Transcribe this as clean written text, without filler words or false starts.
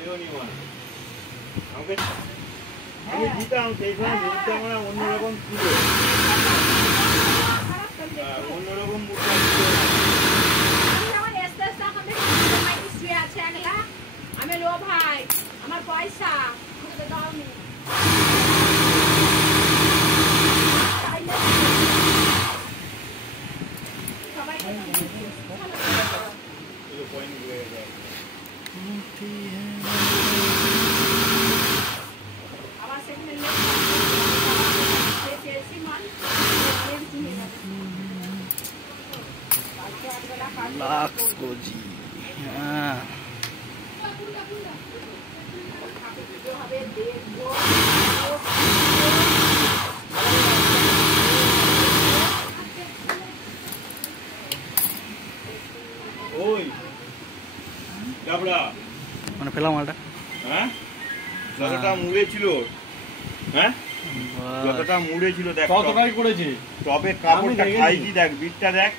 আমিও নিব না। আমাকে আমি দিতাম সেই সময় মুখটা আমার অন্যরকম ছিল, অন্যরকম মুখটা ছিল। আমি লো ভাই আমার পয়সা দাওনি লাক্স গোজি। হ্যাঁ ওই ডাবলা মানে পেলাম মালটা। হ্যাঁ যতটা মুড়ে ছিল, হ্যাঁ যতটা মুড়ে ছিল দেখ, কতটাই করেছে টপে কাপড়টা খাইছি দেখ, বিটটা দেখ।